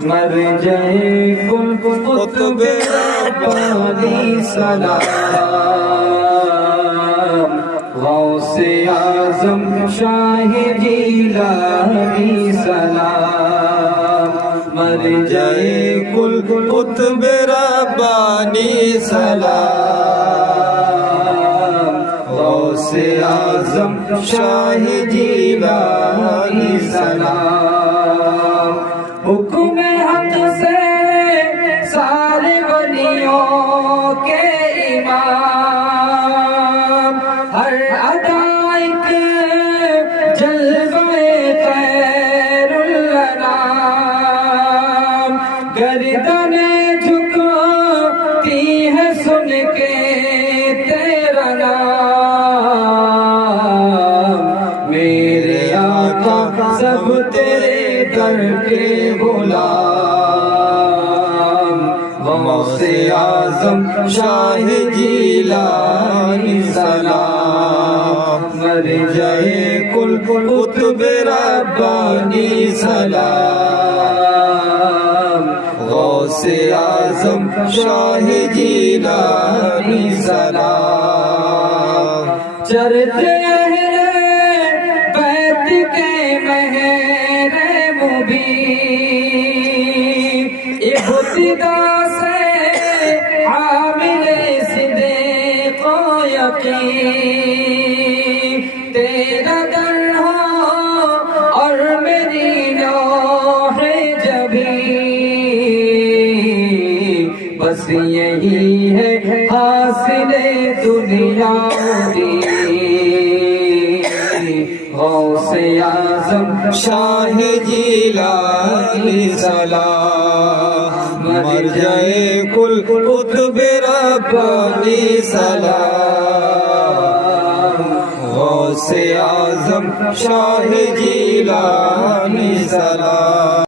مرجع کل قطب ربانی سلام، غوث اعظم شاہ جیلانی سلام، مرجع کل قطب ربانی سلام، غوث اعظم شاہ جیلانی سلام، حکم حق سے سارے ولیوں کے امام، ہر ادا ایک جلوہ خیر الانام، گردنیں جھکتی ہے سن کے تیرا نام، میرے آقا سب تیرے در کے غلام، غوث اعظم شاہ جیلانی سلام، مرجع کل قطب ربانی سلام، غوث اعظم شاہ جیلانی سلام، چرتے اہل بیت کے مہر مبین، ابتدا سے حامل صدیق و یقین، تیرا در ہو اور میری نوح جبین، بس یہی ہے حاصل دنیا دین، غوث اعظم شاہ جیلانی سلام، مرجع کل قطب ربانی سلام، غوث اعظم شاہ جیلانی سلام۔